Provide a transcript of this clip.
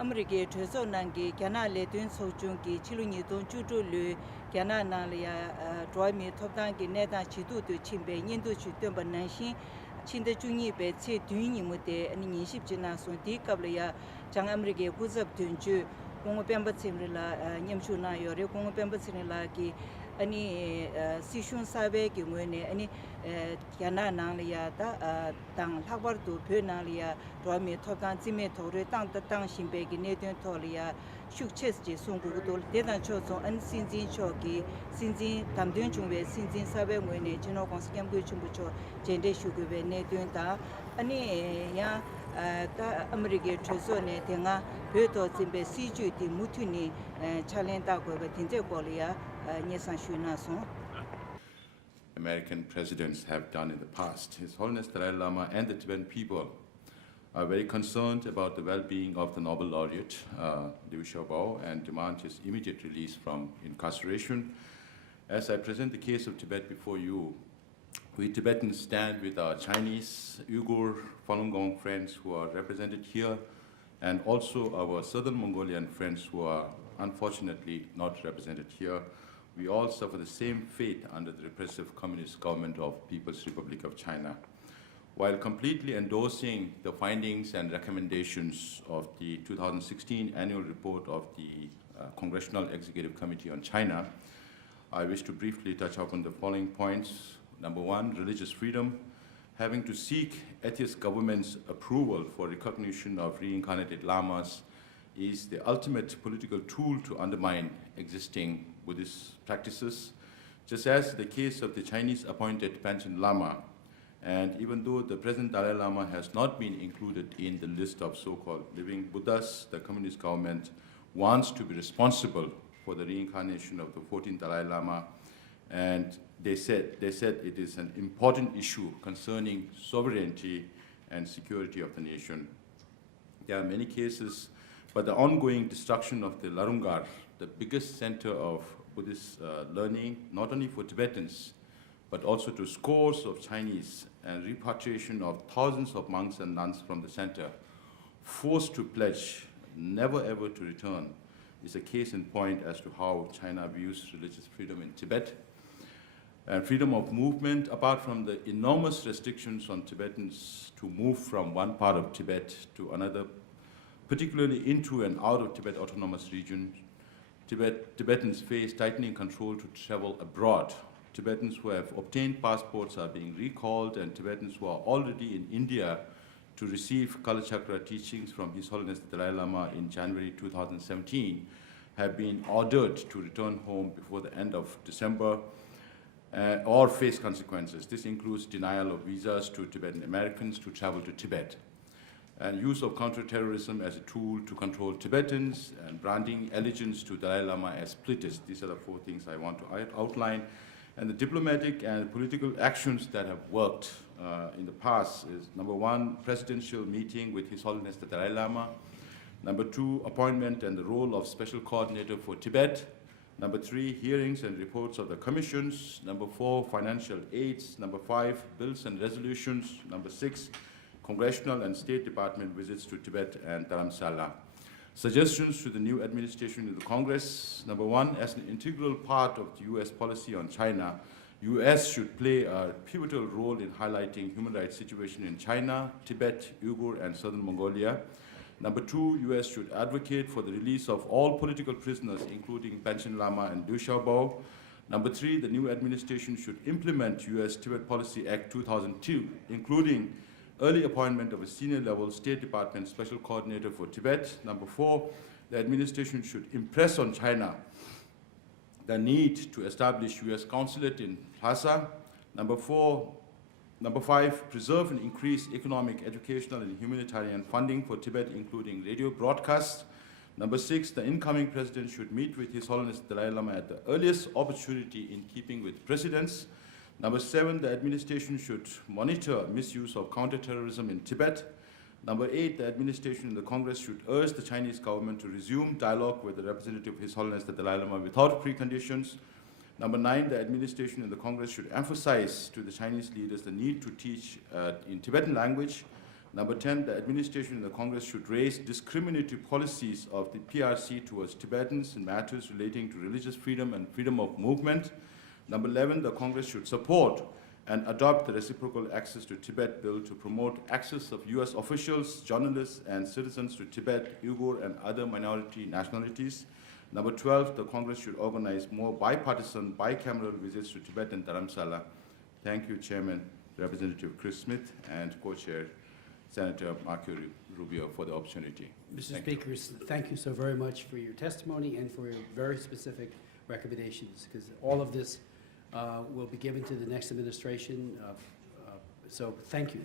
America Treso Nangi, Kana Letun Sojungi, Chiluni Don Jutulu, Kana Nalia, Droimi Totangi, Neta Chidu to Chimbe, Yindu Chutumba Nanshin, Chinda Jungi Betsi, Duni Mute, and Niship Jina Sundi Kablia, Chang America, Guzab Tunju, Kongo Pemba Simrila, Nyamchuna, Yore, Kongo Pemba Simrila, any Sishun Sabe, any Kiana Nalia, Tang Habar to Penalia, Droimi Totan Zime Tore, Tang the Tang Shimbegi, Nathan Tolia, Shuk Chesty, Sungu, Dedan Choso, and Sinzin Choki, Sinzin, Tamdun Chumbe, Sinzin Sabe, when a general conscam Chumbucho, Jende Shuguve, Nathan Da, any ya. America Trezone, Tenga, Beto Zimbe, Siju, the Mutuni, Chalenta, Tinze Golia, Nesan Shunason. American presidents have done in the past. His Holiness Dalai Lama and the Tibetan people are very concerned about the well-being of the Nobel laureate, Liu Xiaobo, and demand his immediate release from incarceration. As I present the case of Tibet before you, we Tibetans stand with our Chinese, Uyghur, Falun Gong friends who are represented here, and also our Southern Mongolian friends who are unfortunately not represented here. We all suffer the same fate under the repressive communist government of People's Republic of China. While completely endorsing the findings and recommendations of the 2016 annual report of the Congressional Executive Committee on China, I wish to briefly touch upon the following points. Number one, religious freedom. Having to seek atheist government's approval for recognition of reincarnated lamas is the ultimate political tool to undermine existing Buddhist practices, just as the case of the Chinese appointed Panchen Lama. And even though the present Dalai Lama has not been included in the list of so-called living Buddhas, the communist government wants to be responsible for the reincarnation of the 14th Dalai Lama. And they said it is an important issue concerning sovereignty and security of the nation. There are many cases, but the ongoing destruction of the Larungar, the biggest center of Buddhist learning, not only for Tibetans, but also to scores of Chinese, and repatriation of thousands of monks and nuns from the center, forced to pledge never ever to return, is a case in point as to how China views religious freedom in Tibet. And freedom of movement, apart from the enormous restrictions on Tibetans to move from one part of Tibet to another, particularly into and out of Tibet Autonomous Region, Tibetans face tightening control to travel abroad. Tibetans who have obtained passports are being recalled, and Tibetans who are already in India to receive Kala Chakra teachings from His Holiness the Dalai Lama in January 2017 have been ordered to return home before the end of December or face consequences. This includes denial of visas to Tibetan Americans to travel to Tibet, and use of counterterrorism as a tool to control Tibetans, and branding allegiance to Dalai Lama as splitters. These are the four things I want to outline. And the diplomatic and political actions that have worked in the past is, number one, presidential meeting with His Holiness the Dalai Lama. Number two, appointment and the role of special coordinator for Tibet. Number three, hearings and reports of the commissions. Number four, financial aids. Number five, bills and resolutions. Number six, congressional and State Department visits to Tibet and Dharamsala. Suggestions to the new administration in the Congress. Number one, as an integral part of the US policy on China, US should play a pivotal role in highlighting human rights situation in China, Tibet, Uyghur, and Southern Mongolia. Number two, US should advocate for the release of all political prisoners, including Panchen Lama and Liu Xiaobo. Number three, the new administration should implement US Tibet Policy Act 2002, including early appointment of a senior-level State Department Special Coordinator for Tibet. Number four, the administration should impress on China the need to establish US consulate in Lhasa. Number five, preserve and increase economic, educational, and humanitarian funding for Tibet, including radio broadcasts. Number six, the incoming president should meet with His Holiness Dalai Lama at the earliest opportunity in keeping with precedents. Number seven, the administration should monitor misuse of counterterrorism in Tibet. Number eight, the administration and the Congress should urge the Chinese government to resume dialogue with the representative of His Holiness the Dalai Lama without preconditions. Number nine, the administration and the Congress should emphasize to the Chinese leaders the need to teach in Tibetan language, Number 10, the administration and the Congress should raise discriminatory policies of the PRC towards Tibetans in matters relating to religious freedom and freedom of movement. Number 11, the Congress should support and adopt the Reciprocal Access to Tibet Bill to promote access of US officials, journalists, and citizens to Tibet, Uyghur, and other minority nationalities. Number 12, the Congress should organize more bipartisan, bicameral visits to Tibet and Dharamsala. Thank you, Chairman Representative Chris Smith and Co-Chair Senator Marco Rubio for the opportunity. Mr. Speaker, thank you so very much for your testimony and for your very specific recommendations, because all of this will be given to the next administration. So thank you.